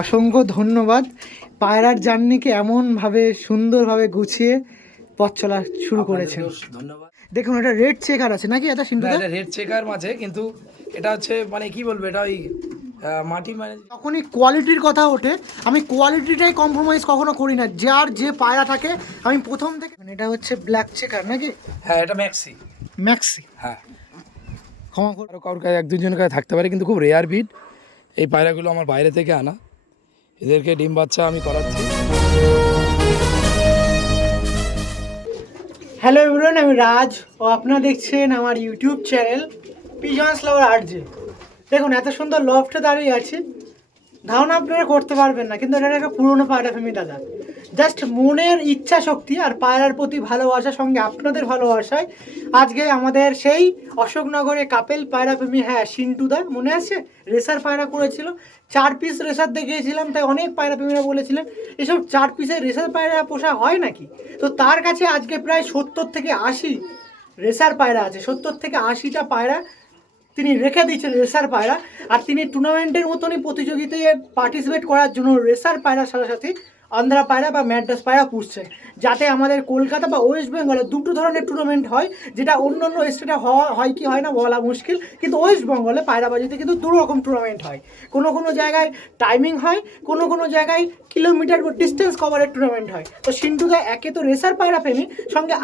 অসংখ্য ধন্যবাদ। পায়রার জার্নিকে এমনভাবে সুন্দরভাবে গুছিয়ে পথ চলা শুরু করেছেন। ধন্যবাদ। দেখুন এটা রেড চেকার আছে নাকি? এটা সিন্ধু এটা রেড চেকার মাঝে, কিন্তু এটা হচ্ছে মানে কি বলবো, এটা ওই মাটি মানে যখনই কোয়ালিটির কথা ওঠে আমি কোয়ালিটিটাই কম্প্রোমাইজ কখনো করি না। যার যে পায়রা থাকে আমি প্রথম থেকে, এটা হচ্ছে ব্ল্যাক চেকার নাকি? হ্যাঁ, এটা ম্যাক্সি। ম্যাক্সি, হ্যাঁ, ক্ষমা করে। আরও কারোর কাছে এক দুজনের কাছে থাকতে পারে, কিন্তু খুব রেয়ার বিট। এই পায়রাগুলো আমার বাইরে থেকে আনা, এদেরকে ডিম বাচ্চা আমি করাচ্ছি। হ্যালো এভরিওয়ান, আমি রাজ ও আপনারা দেখছেন আমার ইউটিউব চ্যানেল পিজনস লাভার আরজে। দেখুন এত সুন্দর লফটে দাঁড়িয়ে আছি, ধারণা আপনারা করতে পারবেন না, কিন্তু এটা একটা পুরোনো পায়রা ফেমি দাদা। জাস্ট মনের ইচ্ছা শক্তি আর পায়রার প্রতি ভালোবাসার সঙ্গে আপনাদের ভালোবাসায় আজকে আমাদের সেই অশোকনগরে কাপেল পায়রা প্রেমী, হ্যাঁ সিন্টুদা মনে আছে, রেসার পায়রা করেছিল। 4 পিস রেসার দেখিয়েছিলাম, তাই অনেক পায়রা প্রেমীরা বলেছিলেন এসব 4 পিসের রেসার পায়রা পোষা হয় নাকি। তো তার কাছে আজকে প্রায় 70 থেকে 80 রেসার পায়রা আছে। 70 থেকে 80টা পায়রা তিনি রেখে দিয়েছেন রেসার পায়রা। আর তিনি টুর্নামেন্টের মতনই প্রতিযোগিতায় পার্টিসিপেট করার জন্য রেসার পায়রার সাথে সাথে আন্ধ্রা পায়রা বা ম্যাড্রাস পায়রা পুষছে, যাতে আমাদের কলকাতা বা ওয়েস্ট বেঙ্গলে দুটো ধরনের টুর্নামেন্ট হয়, যেটা অন্য অন্য স্টেটে হয় কি হয় না বলা মুশকিল, কিন্তু ওয়েস্ট বেঙ্গলে পায়রাবাজিতে কিন্তু দু রকম টুর্নামেন্ট হয়। কোনো কোনো জায়গায় টাইমিং হয়, কোনো কোনো জায়গায় কিলোমিটার ডিস্টেন্স কভারের টুর্নামেন্ট হয়। তো সিন্টুদা একে তো রেসার পায়রা প্রেমী, সঙ্গে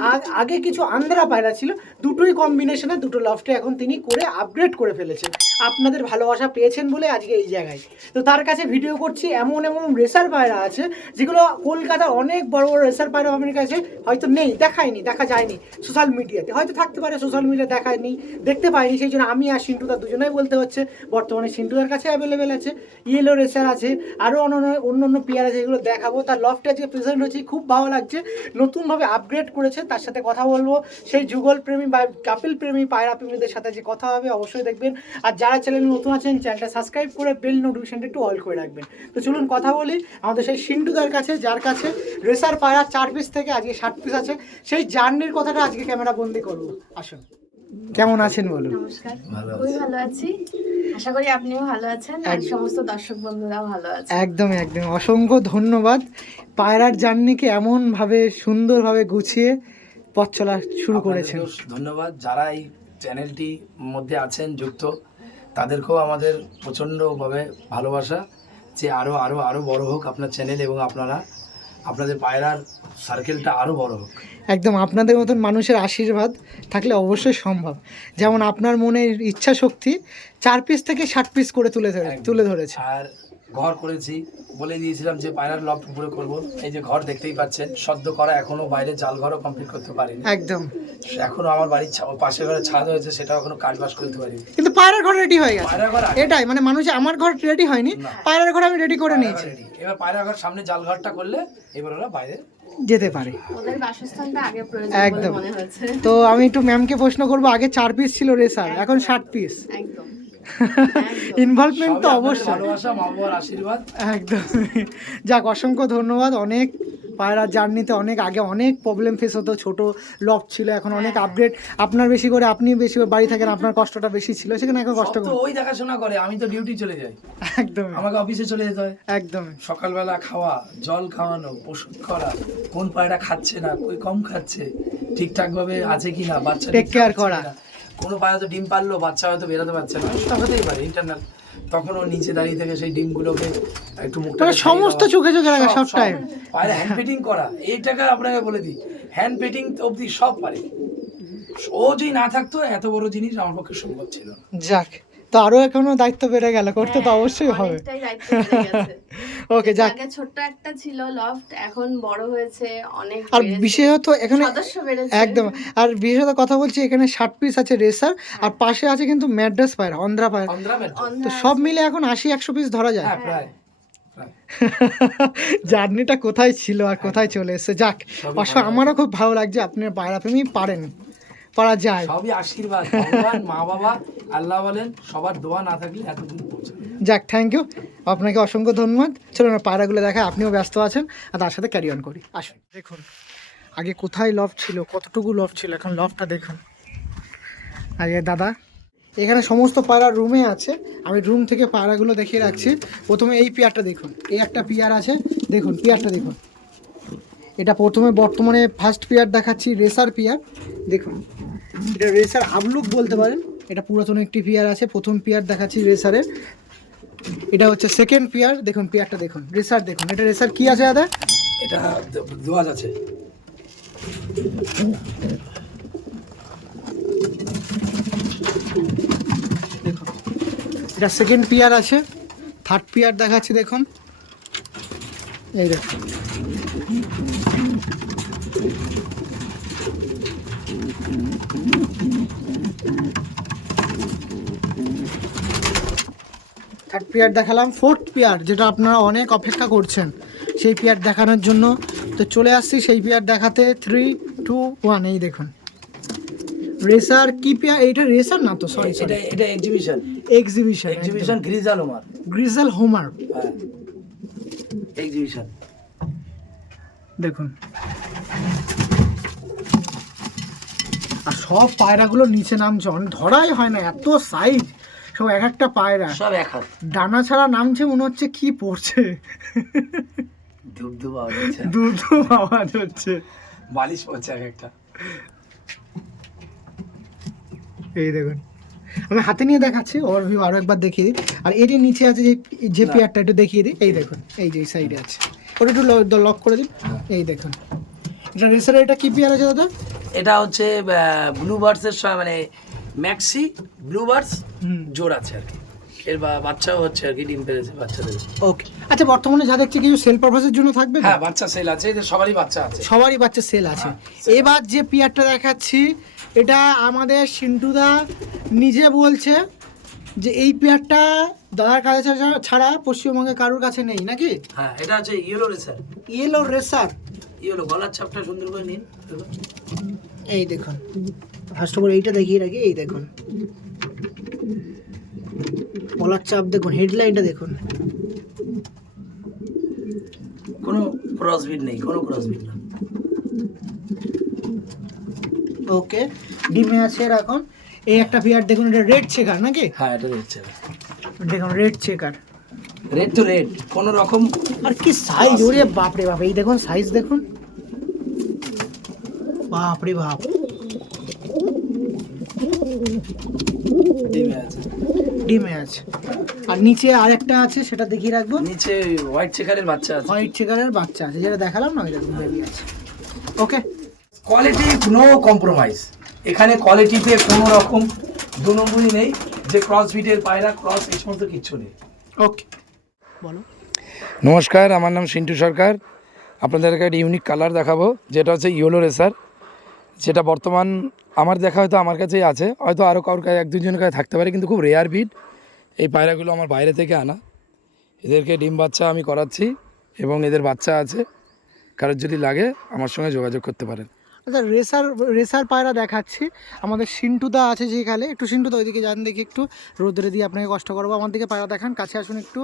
আগে কিছু আন্ধ্রা পায়রা ছিল, দুটোই কম্বিনেশনে দুটো লফটে এখন তিনি করে আপগ্রেড করে ফেলেছেন। আপনাদের ভালোবাসা পেয়েছেন বলে আজকে এই জায়গায় তো তার কাছে ভিডিও করছি। এমন এমন রেসার পায়রা আছে যেগুলো কলকাতা অনেক বড় বড় রেসার পায়রা আমার কাছে হয়তো নেই, দেখা যায়নি সোশ্যাল মিডিয়াতে, হয়তো থাকতে পারে সোশ্যাল মিডিয়া দেখায়নি, দেখতে পাইনি, সেই জন্য আমি আর সিন্টুদা দুজনেই বলতে হচ্ছে। বর্তমানে সিন্টুদার কাছে অ্যাভেলেবেল আছে ইয়েলো রেসার আছে, আরও অন্য অন্য পেয়ার আছে, যেগুলো দেখাবো। তার লফটে আজকে প্রেজেন্ট হয়েছে, খুব ভালো লাগছে, নতুনভাবে আপগ্রেড করেছে। তার সাথে কথা বলবো, সেই যুগল প্রেমী বা কাপিল প্রেমী পায়রা প্রেমীদের সাথে যে কথা হবে অবশ্যই দেখবেন। আর যারা চ্যানেল নতুন আছেন চ্যানেলটা সাবস্ক্রাইব করে বেল নোটিফিকেশনটা একটু অল করে রাখবেন। তো চলুন কথা বলি আমাদের সেই সিন্টুদার কাছে, যার কাছে রেসার পায়রা 4 পিস থেকে আজকে 60 পিস আছে। সেই জার্নির কথাটা আজকে ক্যামেরা বন্দি করবো। আসুন, কেমন আছেন বলুন? নমস্কার, খুবই ভালো আছি, আশা করি আপনিও ভালো আছেন আর সমস্ত দর্শক বন্ধুরাও ভালো আছে। একদম অসংখ্য ধন্যবাদ। পায়রার জার্নিকে এমনভাবে সুন্দরভাবে গুছিয়ে পথ চলা শুরু করেছেন। ধন্যবাদ। যারা এই চ্যানেলটির মধ্যে আছেন যুক্ত, তাদেরকেও আমাদের প্রচণ্ডভাবে ভালোবাসা, যে আরও আরও আরও বড় হোক আপনার চ্যানেল, এবং আপনাদের পায়রার সার্কেলটা আরও বড় হোক। একদম আপনাদের মতন মানুষের আশীর্বাদ থাকলে অবশ্যই সম্ভব। যেমন আপনার মনের ইচ্ছা শক্তি 4 পিস থেকে 60 পিস করে তুলে ধরেছে। আর ঘর করেছি, বলে দিয়েছিলাম যে পায়রার লফট উপরে করব। এই যে ঘর দেখতেই পাচ্ছেন, সদ্য করা, এখনো বাইরে জাল ঘরও কমপ্লিট করতে পারিনি। একদম, এখনো আমার বাড়ির পাশের ঘরে ছাদ হয়েছে, সেটাও এখনো কাজ বাজ করতে পারিনি, কিন্তু পায়রার ঘর রেডি হয়ে গেছে। পায়রার ঘর এটাই মানে মানুষ, আমার ঘর রেডি হয়নি, পায়রার ঘর আমি রেডি করে নিয়েছি। এবার পায়রা ঘর সামনে জাল ঘরটা করলে এবার ওরা বাইরে যেতে পারে। ওদের বাসস্থানটা আগে প্রয়োজন বলে মনে হচ্ছে। তো আমি একটু ম্যামকে প্রশ্ন করবো, আগে 4 পিস ছিল রেসার, এখন 60 পিস। একদম ইনভলভমেন্ট তো অবশ্যই, ভালোবাসা, মা বাবার আশীর্বাদ। একদম। যাক, অসংখ্য ধন্যবাদ। অনেক পায়রার জার্নিতে আগে অনেক প্রবলেম ফেস হতো, ছোট লফট ছিল, এখন অনেক আপগ্রেড। আপনার বেশি করে, আপনি বেশি বাড়ি থাকেন, আপনার কষ্টটা বেশি ছিল, সেখানে এখন কষ্ট তো ওই দেখাশোনা করে, আমি তো ডিউটি চলে যাই, একদম আমাকে অফিসে চলে যেতে হয়। একদম সকালবেলা খাওয়া, জল খাওয়ানো, ওষুধ করা, কোন পায়রা খাচ্ছে না, কই কম খাচ্ছে, ঠিকঠাক ভাবে আছে কিনা, বাচ্চা টেক কেয়ার করা। কোনো পায়রা তো ডিম পারলো, বাচ্চা হয়তো বেরোতে পারছে না, সেটা হতেই পারে ইন্টারনাল, তখন ও নিচে দাঁড়িয়ে থেকে সেই ডিমগুলোকে একটু মুখটা সমস্ত চোখে রাখা, সব টাইম পায়রা হ্যান্ড ফিটিং করা। এইটাকে আপনাকে বলে দিই, হ্যান্ড ফিটিং অবধি সব পারে। ও যদি না থাকতো এত বড় জিনিস আমার পক্ষে সম্ভব ছিল না। যাক, তো আরো এখনো দায়িত্ব বেড়ে গেল, করতে তো অবশ্যই হবে। ওকে, যাক। আগে ছোট্ট একটা ছিল লফট, এখন বড় হয়েছে অনেক, আর বিশেষত এখানে সদস্য বেড়েছে একদম, আর বিশেষত কথা বলছি, এখানে 60 পিস আছে রেসার, আর পাশে আছে কিন্তু ম্যাড্রাস পায়রা, অন্ধ্রা পায়রা, তো সব মিলে এখন 80-100 পিস ধরা যায়। প্রায় জার্নিটা কোথায় ছিল আর কোথায় চলে এসেছে। যাক, আমারও খুব ভালো লাগছে, আপনি পায়রা প্রেমী পারা যায়। সবই আশীর্বাদ, ভগবান, মা বাবা, আল্লাহ বলেন, সবার দোয়া না থাকলে এতদূর পৌঁছাবে। যাক, থ্যাংক ইউ, আপনাকে অসংখ্য ধন্যবাদ। চলুন পায়রাগুলো দেখা, আপনিও ব্যস্ত আছেন, আর তার সাথে ক্যারি অন করি। আসুন, দেখুন আগে কোথায় লফট ছিল, কতটুকু লফট ছিল, এখন লফটটা দেখুন। আগে দাদা, এখানে সমস্ত পায়রা রুমে আছে, আমি রুম থেকে পায়রাগুলো দেখিয়ে রাখছি। প্রথমে এই পেয়ারটা দেখুন, এই একটা পেয়ার আছে, দেখুন পেয়ারটা দেখুন। এটা প্রথমে বর্তমানে ফার্স্ট পেয়ার দেখাচ্ছি, রেসার পেয়ার। দেখুন এটা রেসার আবলুক বলতে পারেন, এটা পুরাতন একটি পেয়ার আছে। প্রথম পেয়ার দেখাচ্ছি রেসারের, এটা হচ্ছে সেকেন্ড পেয়ার। দেখুন পেয়ারটা দেখুন, রেসার দেখুন। এটা রেসার কি আছে দাদা? এটা দোয়াজ আছে। দেখুন এটা সেকেন্ড পেয়ার আছে। থার্ড পেয়ার দেখাচ্ছি দেখুন, এই দেখুন। থার্ড পেয়ার দেখালাম। ফোর্থ পেয়ার যেটা আপনারা অনেক অপেক্ষা করছেন সেই পেয়ার দেখানোর জন্য, তো চলে আসছি সেই পেয়ার দেখাতে। 3, 2, 1, এই দেখুন রেসার কি পেয়ার? এইটা রেসার না তো, সরি এটা exhibition grizzle Homer. Grizzle Homer, হ্যাঁ এক্সিবিশন। দেখুন আর সব পায়রাগুলো নিচে নামছে, ধরাই হয় না, এত সাইজ সব। এক একটা পায়রা সব এক হাত, ডানা ছাড়া নামছে, মনে হচ্ছে কি পড়ছে। ধূপ ধূপ আওয়াজ হচ্ছে, দুধ আওয়াজ হচ্ছে, বালিশ পড়ছে এক একটা। এই দেখুন আমি হাতে নিয়ে দেখাচ্ছি, ওভারভিউ আরো একবার দেখিয়ে দিই। আর এর নিচে আছে যে পেয়ারটা, একটু দেখিয়ে দিই। এই দেখুন, এই যে সাইডে আছে, ওটা একটু লক করে দিন। এই দেখুন এটা রেসার। এটা কি পেয়ার আছে দাদা? এটা হচ্ছে ব্লু বার্ডসের মানে ম্যাক্সি ব্লু বার্ডস জোর আছে আর কি। এর বাচ্চাও হচ্ছে আর কি, ডিম পেড়েছে বাচ্চাদের। ওকে, আচ্ছা বর্তমানে যা দেখছি কিছু সেল পারপাসের জন্য থাকবে তো? হ্যাঁ বাচ্চা সেল আছে, এদের সবারই বাচ্চা আছে। সবারই বাচ্চা সেল আছে। এবার যে পেয়ারটা দেখাচ্ছি, এটা আমাদের সিন্টুদা নিজে বলছে যে এই পেয়ারটা দাদার কাছে ছাড়া পশ্চিমবঙ্গে কারোর কাছে নেই নাকি? হ্যাঁ এটা হচ্ছে yellow racer. Yellow racer, yellow গলার চাপটা সুন্দর করে নিন। এই দেখুন ফার্স্ট অফ অল এইটা দেখিয়ে রাখি। এই দেখুন গলার চাপ দেখুন, হেডলাইনটা দেখুন। কোনো ক্রসবিট নেই, কোনো ক্রসবিট না। ওকে, ডিমে আছে এখন। এই একটা পেয়ার দেখুন, এটা রেড চেকার নাকি? হ্যাঁ এটা দেখছে, দেখুন রেড চেকার, রেড তো রেড, কোনো রকম। আর কি সাইজ, ওরে বাপ রে বাপ। এই দেখুন সাইজ দেখুন, বাপ রে বাপ। ডিমে আছে, ডিমে আছে। আর নিচে আরেকটা আছে, সেটা দেখিয়ে রাখবো। নিচে হোয়াইট চেকারের বাচ্চা আছে। হোয়াইট চেকারের বাচ্চা আছে, যেটা দেখালাম না, ওই দেখুন বেবি আছে। ওকে, কোয়ালিটি নো কম্প্রোমাইজ, এখানে কোয়ালিটিতে কোনো রকম দু নম্বরই নেই, যে ক্রস বিটের পায়রা ক্রস এই সমস্ত কিচ্ছু নেই। ওকে বলো। নমস্কার, আমার নাম সিন্টু সরকার। আপনাদেরকে একটা ইউনিক কালার দেখাবো, যেটা হচ্ছে ইয়েলো রেসার। যেটা বর্তমান আমার দেখা হয়তো আমার কাছেই আছে, হয়তো আরও কারোর কাছে এক দুজনের কাছে থাকতে পারে, কিন্তু খুব রেয়ার বিট। এই পায়রাগুলো আমার বাইরে থেকে আনা, এদেরকে ডিম বাচ্চা আমি করাচ্ছি এবং এদের বাচ্চা আছে। কারোর যদি লাগে আমার সঙ্গে যোগাযোগ করতে পারেন। আচ্ছা রেসার পায়রা দেখাচ্ছি। আমাদের সিন্টুদা আছে যেখানে, একটু সিন্টুদা ওইদিকে যান দেখি, একটু রোদ্রে দিয়ে আপনাকে কষ্ট করবো। আমার দিকে পায়রা দেখান, কাছে আসুন একটু।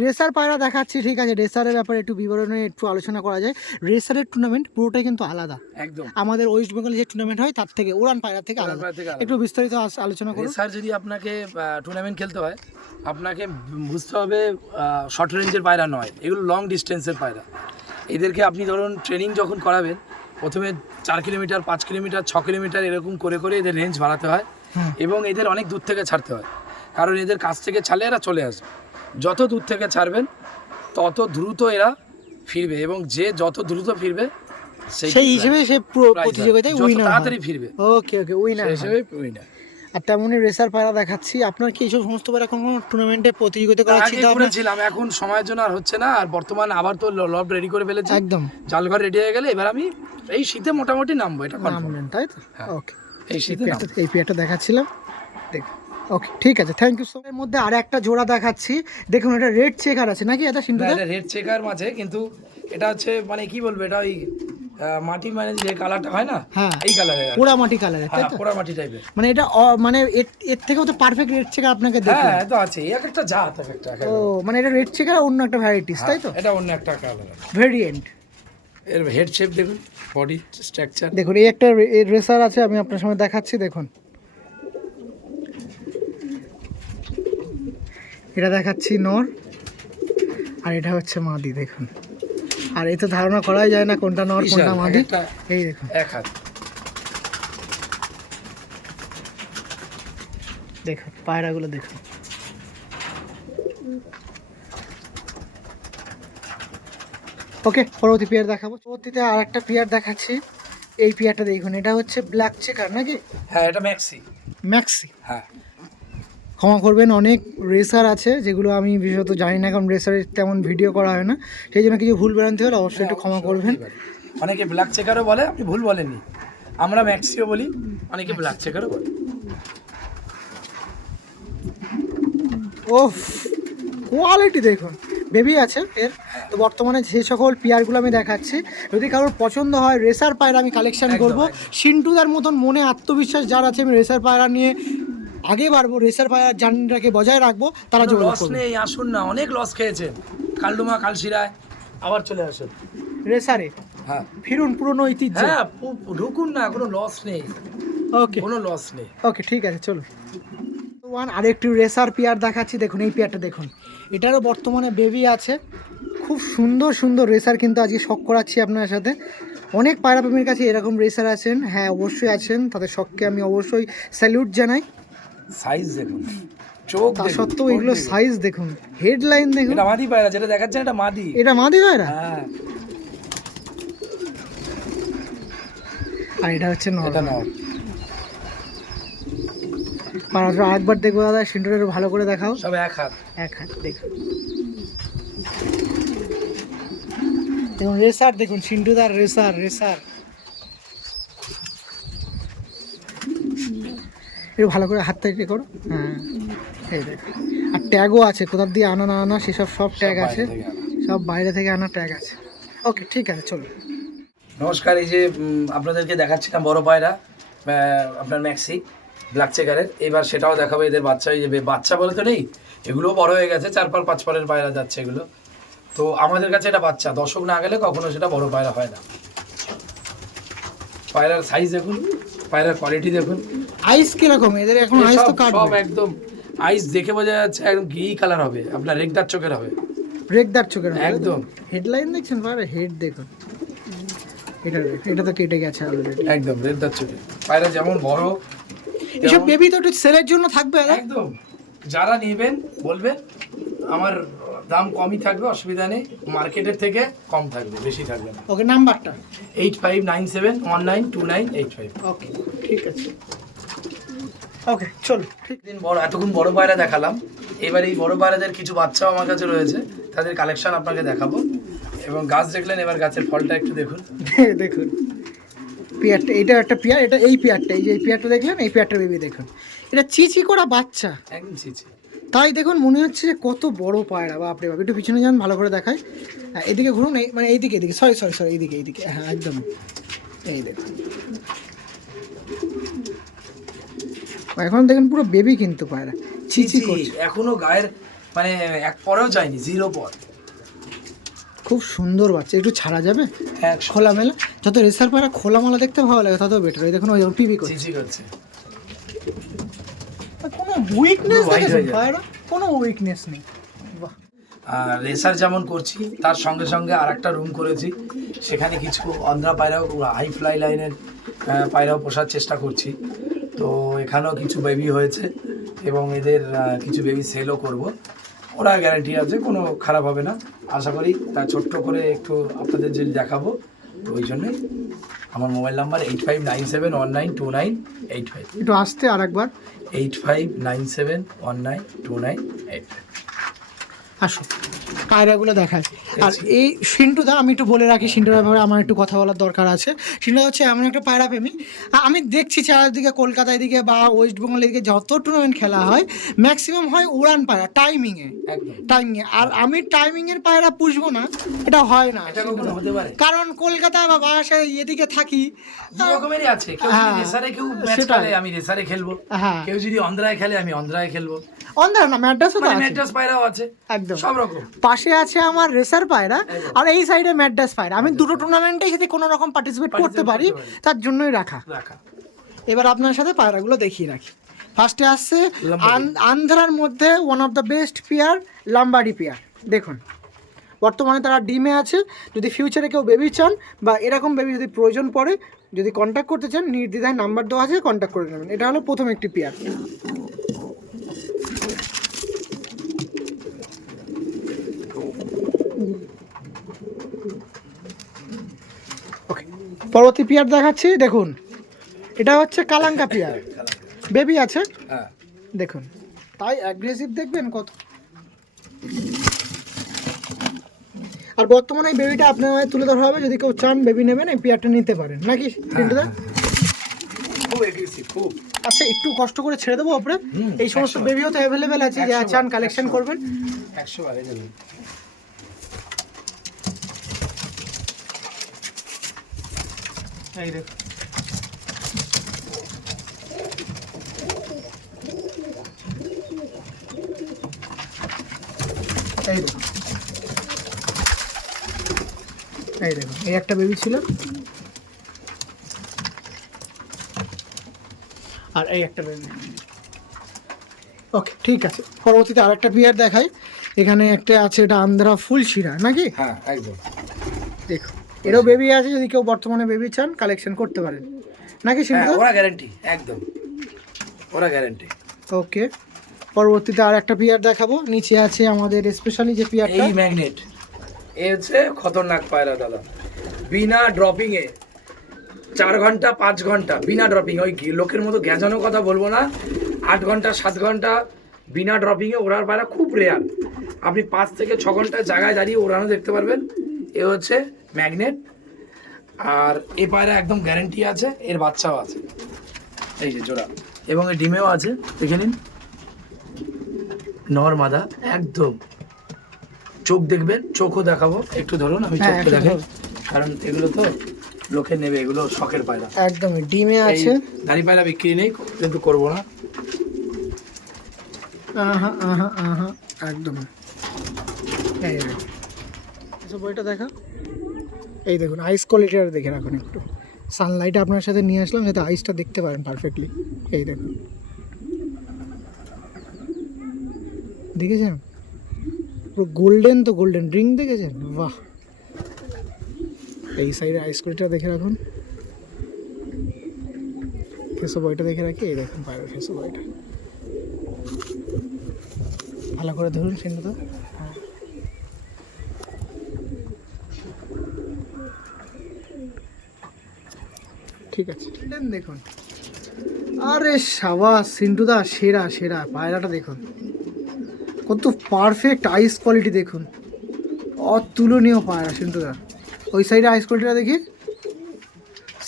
রেসার পায়রা দেখাচ্ছি, ঠিক আছে। রেসারের ব্যাপারে একটু বিবরণে একটু আলোচনা করা যায়। রেসারের টুর্নামেন্ট পুরোটাই কিন্তু আলাদা, একদম আমাদের ওয়েস্ট বেঙ্গলে যে টুর্নামেন্ট হয় তার থেকে, উড়ান পায়রা থেকে আলাদা। একটু বিস্তারিত আলোচনা করুন। রেসার যদি আপনাকে টুর্নামেন্ট খেলতে হয়, আপনাকে বুঝতে হবে শর্ট রেঞ্জের পায়রা নয়, এগুলো লং ডিস্টেন্সের পায়রা। এদেরকে আপনি ধরুন ট্রেনিং যখন করাবেন, প্রথমে 4 কিলোমিটার 5 কিলোমিটার 6 কিলোমিটার এরকম করে করে এদের রেঞ্জ বাড়াতে হয় এবং এদের অনেক দূর থেকে ছাড়তে হয়, কারণ এদের কাছ থেকে ছাড়লে এরা চলে আসবে। যত দূর থেকে ছাড়বেন তত দ্রুত এরা ফিরবে, এবং যে যত দ্রুত ফিরবে সেই হিসেবে সে প্রতিযোগিতায় উইনার তাড়াতাড়ি ফিরবে। ওকে ওকে, উইনার হিসেবে উইনার। আর তেমনই রেসার পায়রা দেখাচ্ছি। আপনার কি এইসব সমস্ত পায়রা কোনো টুর্নামেন্টে প্রতিযোগিতা করার চিন্তা ভাবনা? করেছিলাম, এখন সময়ের জন্য আর হচ্ছে না। আর বর্তমানে আবার তো লব রেডি করে ফেলেছি, একদম জালঘর রেডি হয়ে গেলে এবার আমি এই শীতে মোটামুটি নামবো, এটা কনফার্ম। তাই তো? ওকে, এই শীতে এই পেয়ারটা দেখাচ্ছিলাম, দেখ। ওকে ঠিক আছে, থ্যাংক ইউ সো মাচ। এর মধ্যে আর একটা জোড়া দেখাচ্ছি, দেখুন এটা রেড চেকার আছে নাকি? এটা সিন্টু এটা রেড চেকার মাঝে, কিন্তু এটা হচ্ছে মানে কি বলবো, এটা ওই মাটি মানে যে কালারটা হয় না, হ্যাঁ এই কালারের, পোড়া মাটি কালারের, তাই তো? পোড়া মাটি টাইপের। মানে এটা মানে এর থেকেও তো পারফেক্ট রেড চেকার আপনাকে দেখুন। হ্যাঁ তো আছে, এক একটা জাত, এক একটা। ও মানে এটা রেড চেকার অন্য একটা ভ্যারাইটিস, তাই তো? এটা অন্য একটা কালার ভেরিয়েন্ট। এর হেড শেপ দেখুন, বডি স্ট্রাকচার দেখুন। এই একটা রেসার আছে, আমি আপনার সামনে দেখাচ্ছি, দেখুন এটা দেখাচ্ছি নর, আর এটা হচ্ছে মাদি। দেখুন, আর এই তো ধারণা করাই যায় না কোনটা নর কোনটা মাদি। এই দেখুন, এক হাত। দেখুন পায়রাগুলো দেখুন। ওকে, পরবর্তী পেয়ার দেখাবো। পরবর্তীতে আর একটা পেয়ার দেখাচ্ছি। এই পেয়ারটা দেখুন, এটা হচ্ছে ব্ল্যাক চেকার নাকি? হ্যাঁ, এটা ম্যাক্সি। ম্যাক্সি। হ্যাঁ, ক্ষমা করবেন, অনেক রেসার আছে যেগুলো আমি বিশেষত জানি না, কারণ রেসারের তেমন ভিডিও করা হয় না, সেই জন্য কিছু ভুল ভ্রান্তি হলে অবশ্যই একটু ক্ষমা করবেন। অনেকে ব্ল্যাক চেকারও বলে, আপনি ভুল বলেননি, আমরা ম্যাক্সিও বলি, অনেকে ব্ল্যাক চেকারও বলে। ওফ, কোয়ালিটি দেখুন, বেবি আছে এর। তো বর্তমানে যে সকল পেয়ারগুলো আমি দেখাচ্ছি, যদি কারোর পছন্দ হয় রেসার পায়রা আমি কালেকশন করব। সিন্টুদার মতন মনে আত্মবিশ্বাস যার আছে, আমি রেসার পায়রা নিয়ে আগে বাড়বো, রেসার পায়রার জার্নিটাকে বজায় রাখবো, তারা যোগাযোগ লস করবে। নেই, আসুন না, অনেক লস খেয়েছেন কালডুমা কালশিরায়, আবার চলে আসুন রেসারে, হ্যাঁ ফিরুন পুরনো ঐতিহ্য। হ্যাঁ, ঢুকুন না, কোনো লস নেই, ওকে কোনো লস নেই। ওকে, ঠিক আছে, চলো। আরেকটু রেসার পেয়ার দেখাচ্ছি। দেখুন এই পেয়ারটা দেখুন, এটারও বর্তমানে বেবি আছে। খুব সুন্দর সুন্দর রেসার কিন্তু আজকে শখ করাচ্ছি আপনার সাথে। অনেক পায়রা প্রেমীর কাছে এরকম রেসার আছেন, হ্যাঁ অবশ্যই আছেন, তাদের শখকে আমি অবশ্যই স্যালুট জানাই। সাইজ দেখুন, চোখ তা দেখুন, সত্ত্বেও এগুলো সাইজ দেখুন, হেডলাইন দেখুন। এটা মাদি পায়রা, যেটা দেখাচ্ছেন এটা মাদি। এটা মাদি পায়রা, হ্যাঁ, আর এটা হচ্ছে নর। এটা নর। পায়রাটা আরেকবার দেখবো দাদা, সিন্টুটা ভালো করে দেখাও। সব এক হাত। এক হাত দেখুন, দেখুন রেসার দেখুন, সিন্টুদার রেসার। একটু ভালো করে হাতটা ইয়ে করো, হ্যাঁ এই দেখো। আর ট্যাগও আছে, কোথার দিয়ে আনা না আনা সেসব সব ট্যাগ আছে, সব বাইরে থেকে আনা ট্যাগ আছে। ওকে, ঠিক আছে, চলো। নমস্কার, এই যে আপনাদেরকে দেখাচ্ছিলাম বড় পায়রা, আপনার ম্যাক্সি ব্ল্যাক চেকারের। এবার সেটাও দেখাবো, এদের বাচ্চা। এই যে বাচ্চা বলে তো নেই, এগুলোও বড় হয়ে গেছে, 4 পাল 5 পালের পায়রা যাচ্ছে এগুলো। তো আমাদের কাছে এটা বাচ্চা, দর্শক না গেলে কখনো সেটা বড় পায়রা হয় না। পায়রার সাইজ দেখুন, পায়রার কোয়ালিটি দেখুন। আইস কিরকম এদের এখন? আইস তো সব কাটবে, একদম আইস দেখে বোঝা যাচ্ছে একদম ঘি কালার হবে, আপনার রেগদার চোখের হবে, ব্রেকদার চোখের একদম। হেডলাইন দেখছেন পায়রা, হেড দেখুন, এটা তো কেটে গেছে অলরেডি, একদম রেগদার চোখের পায়রা। যেমন বড়, এসব বেবি তো একটু সেলের জন্য থাকবে দাদা? একদম। যারা নেবেন বলবেন, আমার দাম কমই থাকবে, অসুবিধা নেই, মার্কেটের থেকে কম থাকবে, বেশি থাকবে না। ওকে, নাম্বারটা 8597192985। ওকে, ঠিক আছে, ওকে চলো। ঠিক, দিন বড়, এতক্ষণ বড় পায়রা দেখালাম, এবার এই বড় পায়রাদের কিছু বাচ্চাও আমার কাছে রয়েছে, তাদের কালেকশন আপনাকে দেখাবো। এবং গাছ দেখলেন, এবার গাছের ফলটা একটু দেখুন। দেখুন পেয়ারটা, এটা একটা পেয়ার, এটা এই পেয়ারটা, এই যে এই পেয়ারটা দেখলেন, এই পেয়ারটা বেবি দেখুন, এটা চিচি করা বাচ্চা, একদম চিচি। তাই দেখুন মনে হচ্ছে যে কত বড় পায়রা, বাপরে বাপ। একটু পিছনে যান, ভালো করে দেখায়, এদিকে ঘুরুন, মানে এইদিকে, সরি এইদিকে, হ্যাঁ একদম, এই দেখুন। এখন দেখুন পুরো বেবি কিন্তু পায়রা, চিচি করছে, এখনো গায়ের মানে এক পরেও যায়নি, 0 পর। খুব সুন্দর বাচ্চা। একটু ছাড়া যাবে হ্যাঁ, খোলামেলা, যত রেসার পায়রা খোলামেলা দেখতে ভালো লাগে তত বেটার। এই দেখুন ওই যেমন পিপি করছে, চিচি করছে, কোনো উইকনেস পুরো white দেখেছেন হয়ে যায়। পায়রা, কোনো উইকনেস নেই। বাহ, আর রেসার যেমন করছি, তার সঙ্গে সঙ্গে আর একটা রুম করেছি, সেখানে কিছু অন্ধ্রা পায়রাও, হাই ফ্লাই লাইনের পায়রাও পোষার চেষ্টা করছি। তো এখানেও কিছু বেবি হয়েছে এবং এদের কিছু বেবি সেলও করব। ওরা গ্যারান্টি আছে, কোনো খারাপ হবে না আশা করি। তা ছোট্ট করে একটু আপনাদের যদি দেখাবো, তো ওই জন্যই আমার মোবাইল নাম্বার 8597192985। একটু আসতে আর একবার 8597192985। আসো, পায়রাগুলো দেখায়। আর এই সিন্টুদা, আমি একটু বলে রাখি, সিন্টুর ব্যাপারে আমার একটু কথা বলার দরকার আছে। সিন্টুদা হচ্ছে এমন একটা পায়রা প্রেমী, আমি দেখছি চারদিকে, কলকাতা এদিকে বা ওয়েস্ট বেঙ্গল এদিকে যত টুর্নামেন্ট খেলা হয়, ম্যাক্সিমাম হয় উড়ান পায়রা, টাইমিংয়ে। আর আমি টাইমিংয়ের পায়রা পুষবো না, এটা হয় না, এটা কখনো হতে পারে, কারণ কলকাতা বা বাসায় এদিকে থাকি। দু রকমেরই আছে, কেউ যদি রেসারে কেউ ম্যাচ সেটাই। খেলে আমি রেসারে খেলবো, হ্যাঁ, কেউ যদি অন্ধ্রায় খেলে আমি অন্ধ্রায় খেলবো, অন্ধার না ম্যাড্রাসও তো মানে আছে, ম্যাড্রাস পায়রাও আছে, একদম সব রকম। পাশে আছে আমার রেসার পায়রা, আর এই সাইডে ম্যাড্রাস পায়রা। আমি দুটো টুর্নামেন্টেই যদি কোনো রকম পার্টিসিপেট করতে পারি, তার জন্যই রাখা। এবার আপনার সাথে পায়রাগুলো দেখিয়ে রাখি। ফার্স্টে আসছে লাম্বাডি। আন্ধ্রার মধ্যে one of the best pair Lambadi pair. দেখুন বর্তমানে তারা ডিমে আছে। যদি ফিউচারে কেউ বেবি চান বা এরকম বেবি যদি প্রয়োজন পড়ে, যদি কন্ট্যাক্ট করতে চান, নির্দ্বিধায় নাম্বার দেওয়া আছে, কন্ট্যাক্ট করে নেবেন। এটা হলো প্রথম একটি পেয়ার। ওকে, পরবর্তী পেয়ার দেখাচ্ছি। দেখুন এটা হচ্ছে কালাঙ্কা পেয়ার, বেবি আছে। হ্যাঁ দেখুন তাই অ্যাগ্রেসিভ দেখবেন কত। আর বর্তমানে এই বেবিটা আপনার তুলে ধরা হবে, যদি কেউ চান বেবি নেবেন এই পেয়ারটা নিতে পারেন নাকি পিন্টুদা? খুব এগ্রেসিভ খুব। আচ্ছা একটু কষ্ট করে ছেড়ে দেবো ওপরে। হুম, এই সমস্ত 100 বেবিও তো অ্যাভেলেবেল আছে, যারা 100 চান কালেকশন করবেন। 100 বারে যাবেন। এই দেখুন এই দেখুন এই দেখুন, এই একটা বেবি ছিল আর এই একটা বেবি। ওকে ঠিক আছে, পরবর্তীতে আরেকটা বিয়ার দেখাই। এখানে একটা আছে, এটা আন্ধ্রা ফুল শিরা নাকি? হ্যাঁ একদম। দেখুন এরও বেবি আছে, যদি কেউ বর্তমানে বেবি চান কালেকশন করতে পারেন নাকি হ্যাঁ সিন্ধু? ওরা গ্যারান্টি একদম, ওরা গ্যারান্টি। ওকে, পরবর্তীতে আর একটা পিয়ার দেখাবো। নিচে আছে আমাদের স্পেশালি যে পিয়ারটা, এই ম্যাগনেট, এ হচ্ছে খতরনাক পায়রা দাদা। বিনা ড্রপিং এ 4 ঘন্টা 5 ঘন্টা বিনা ড্রপিং, ওই লোকের মতো গ্যাজানো কথা বলবো না, 8 ঘন্টা 7 ঘন্টা বিনা ড্রপিং এ ওড়ার পায়রা খুব রেয়ার। আপনি 5 থেকে 6 ঘন্টা জায়গায় দাঁড়িয়ে ওড়ানো দেখতে পারবেন। এ হচ্ছে ম্যাগনেট। আর এ পায়রা একদম গ্যারান্টি আছে, এর বাচ্চাও আছে, এই যে জোড়া, এবং এর ডিমেও আছে, দেখে নিন। নর মাদা একদম। চোখ দেখবেন, চোখও দেখাবো, একটু ধরুন আমি হ্যাঁ, চোখটা একটু দেখাই, ধরুন। কারণ এগুলো তো লোকে নেবে, এগুলো শখের পায়রা। একদম ডিমে আছে। দাড়ি পায়রা বিক্রি নেই, কিন্তু করবো না। আহা আহা আহা, একদম। এই দেখুন, এসব বইটা দেখা। এই দেখুন আইস কোয়ালিটিটা দেখে রাখুন একটু। সানলাইটে আপনার সাথে নিয়ে আসলাম যাতে আইসটা দেখতে পারেন পারফেক্টলি। এই দেখুন, দেখেছেন পুরো গোল্ডেন, তো গোল্ডেন রিং দেখেছেন? বাহ! এই সাইডে আইস কোয়ালিটিটা দেখে রাখুন। ফেসো বইটা দেখে রাখি। এই দেখুন পায়রা ফেসো বইটা ভালো করে ধরুন সিন্ধু তো। হ্যাঁ, ঠিক আছে দেখুন। আরে সাবাস সিন্ধুদা, সেরা সেরা পায়রাটা দেখুন, কত পারফেক্ট আইস কোয়ালিটি দেখুন, অতুলনীয় পায়রা সিন্ধুদা। ওই সাইডে আইস কোয়ালিটিটা দেখি,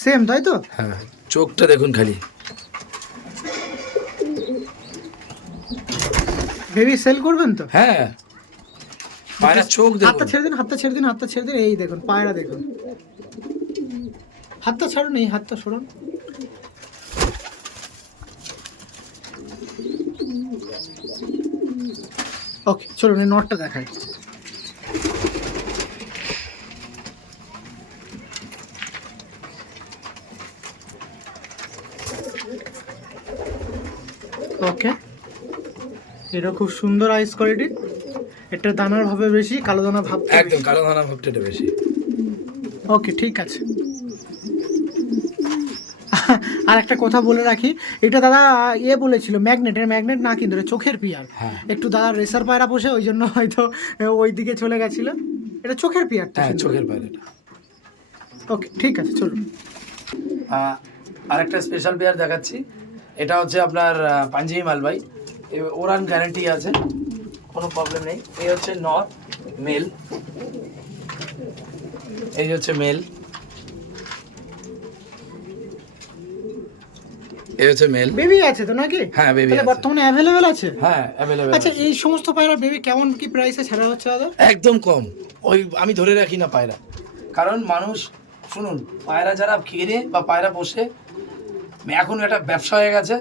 সেম তাই তো? হ্যাঁ, চোখটা দেখুন খালি। বেবি সেল করবেন তো? হ্যাঁ, পায়রা চোখ হাতটা দেখুন। ছেড়ে দিন, হাতটা ছেড়ে দিন, হাতটা ছেড়ে দিন। এই দেখুন পায়রা দেখুন, হাতটা ছাড়ুন, এই হাতটা সরান। ওকে চলুন এই নটটা দেখাই। ওকে, এটা খুব সুন্দর আইস কোয়ালিটি। এটা দানার ভাবে বেশি, কালো দানা ভাব একদম কালো দানা ভাবটা বেশি। ওকে ঠিক আছে। আর একটা কথা বলে রাখি, এটা দাদা বলেছিল ম্যাগনেটের, ম্যাগনেট না কিন্তু এটা চোখের পিয়ার। হ্যাঁ। একটু দাদা রেসার পায়রা পোষে, ওই জন্য হয়তো ওই দিকে চলে গেছিল। এটা চোখের পিয়ারটা। হ্যাঁ, চোখের পায়রাটা। ওকে ঠিক আছে চলুন। আরেকটা স্পেশাল পেয়ার দেখাচ্ছি। এটা হচ্ছে আপনার পাঞ্জাবি মালবাই, ওরান গ্যারান্টি আছে, কোনো প্রবলেম নেই। এই হচ্ছে নর মেল, এই হচ্ছে মেল, এই হচ্ছে মেল। বেবি আছে তো নাকি? হ্যাঁ, baby তাহলে আছে। বর্তমানে অ্যাভেলেবেল আছে? হ্যাঁ অ্যাভেলেবেল। আচ্ছা এই সমস্ত পায়রা বেবি কেমন কি প্রাইসে ছাড়া হচ্ছে দাদা? একদম কম, ওই আমি ধরে রাখি না পায়রা, কারণ মানুষ শুনুন, পায়রা যারা কিনে বা পায়রা পোষে, এখন একটা ব্যবসা হয়ে গেছে।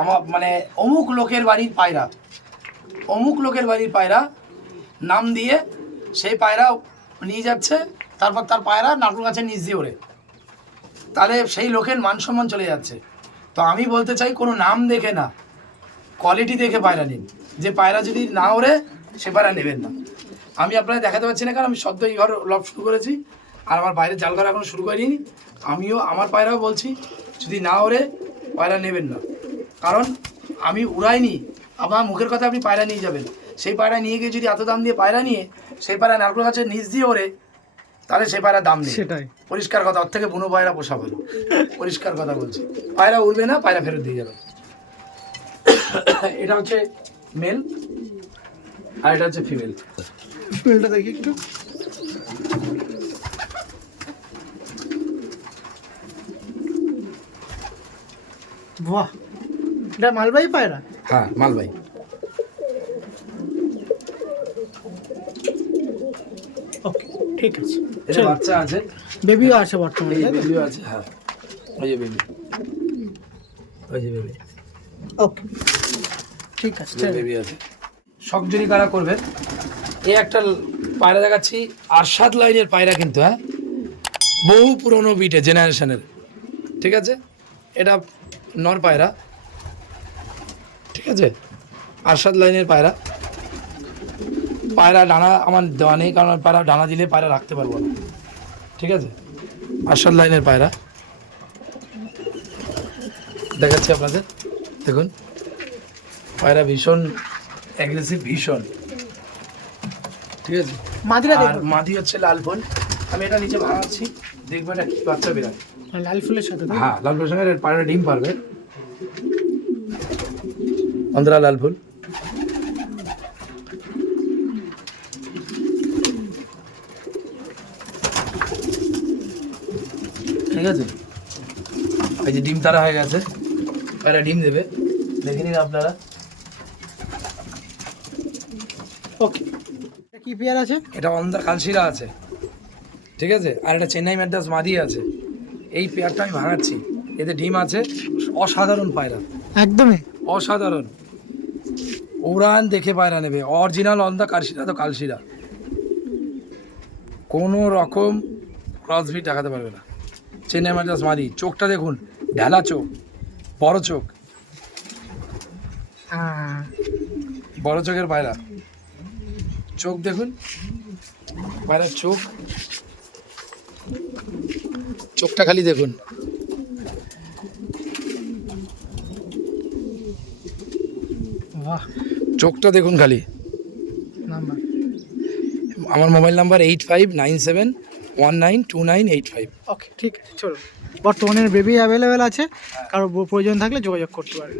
আমার মানে অমুক লোকের বাড়ির পায়রা, অমুক লোকের বাড়ির পায়রা নাম দিয়ে সেই পায়রা নিয়ে যাচ্ছে, তারপর তার পায়রা নারকেল গাছের নিচ দিয়ে ওড়ে, তাহলে সেই লোকের মান সম্মান চলে যাচ্ছে। তো আমি বলতে চাই, কোনো নাম দেখে না, কোয়ালিটি দেখে পায়রা নিন। যে পায়রা যদি না ওড়ে সে পায়রা নেবেন না। আমি আপনাদের দেখাতে পারছি না কারণ আমি সদ্য এই ঘর লফট শুরু করেছি আর আমার বাইরে জাল ঘর এখনো শুরু করিনি। আমিও আমার পায়রাও বলছি যদি না ওড়ে পায়রা নেবেন না, কারণ আমি উড়াইনি। আমার মুখের কথা আপনি পায়রা নিয়ে যাবেন, সেই পায়রা নিয়ে গিয়ে যদি এত দাম দিয়ে পায়রা নিয়ে সেই পায়রা নারকেল গাছের নিচ দিয়ে ওড়ে তাহলে সেই পায়রা দাম নেই। সেটাই পরিষ্কার কথা, ওর থেকে বুনো পায়রা পোষা ভালো। পরিষ্কার কথা বলছি, পায়রা উড়বে না, পায়রা ফেরত দিয়ে যাবে। এটা হচ্ছে মেল আর এটা হচ্ছে ফিমেল। স্মেলটা দেখি একটু। বাহ, এটা মালবাহী পায়রা। হ্যাঁ মালবাই। ওকে ঠিক আছে। এটা বাচ্চা আছে, বেবিও আছে বর্তমানে, এই তাই তো? বেবিও আছে। হ্যাঁ ওই যে বেবি, ওই যে বেবি, ওকে ঠিক আছে। বেবি আছে। শখ যদি কারা করবেন, এই একটা পায়রা দেখাচ্ছি আরশাদ লাইনের পায়রা, কিন্তু হ্যাঁ বহু পুরনো বিটে জেনারেশনের, ঠিক আছে। এটা নর পায়রা, ঠিক আছে, আরশাদ লাইনের পায়রা। পায়রা ডানা আমার দেওয়া নেই কারণ পায়রা ডানা দিলে পায়রা রাখতে পারবো না, ঠিক আছে। আরশাদ লাইনের পায়রা দেখাচ্ছি আপনাদের, দেখুন পায়রা ভীষণ অ্যাগ্রেসিভ, ভীষণ, ঠিক আছে। মাদিরা আর দেখুন, মাদি হচ্ছে লাল ফুল। আমি এটা নিচে ভাঙাচ্ছি, দেখবো এটা কি বাচ্চা বেরায়। লাল ফুলের সাথে, তাই তো? হ্যাঁ লাল ফুলের সঙ্গে এর পায়রা ডিম পারবে। অন্ধরা লাল ফুল, ঠিক আছে। এই যে ডিম তারা হয়ে গেছে, পায়রা ডিম দেবে, দেখে নিন আপনারা। ওকে, এটা কি পেয়ার আছে? এটা অন্ধা কালশিরা আছে, ঠিক আছে। আর এটা চেন্নাই ম্যাড্রাস মাদি আছে। এই পেয়ারটা আমি ভাঙাচ্ছি, এতে ডিম আছে। অসাধারণ পায়রা, একদমই অসাধারণ। উড়ান দেখে পায়রা নেবে, অরিজিনাল অন্ধা কালশিরা তো কালশিরা, কোনো রকম ক্রসবিট দেখাতে পারবে না। চেন্নাই ম্যাড্রাস মাদি, চোখটা দেখুন, ঢালা চোখ, বড় চোখ, বড় চোখের পায়রা। চোখ দেখুন পায়রার চোখ, চোখটা খালি দেখুন। বাহ, চোখটা দেখুন খালি। নাম্বার আমার মোবাইল নাম্বার 8597192985। ওকে ঠিক আছে, চলো। বর্তমানে বেবি অ্যাভেলেবেল আছে, কারো প্রয়োজন থাকলে যোগাযোগ করতে পারেন।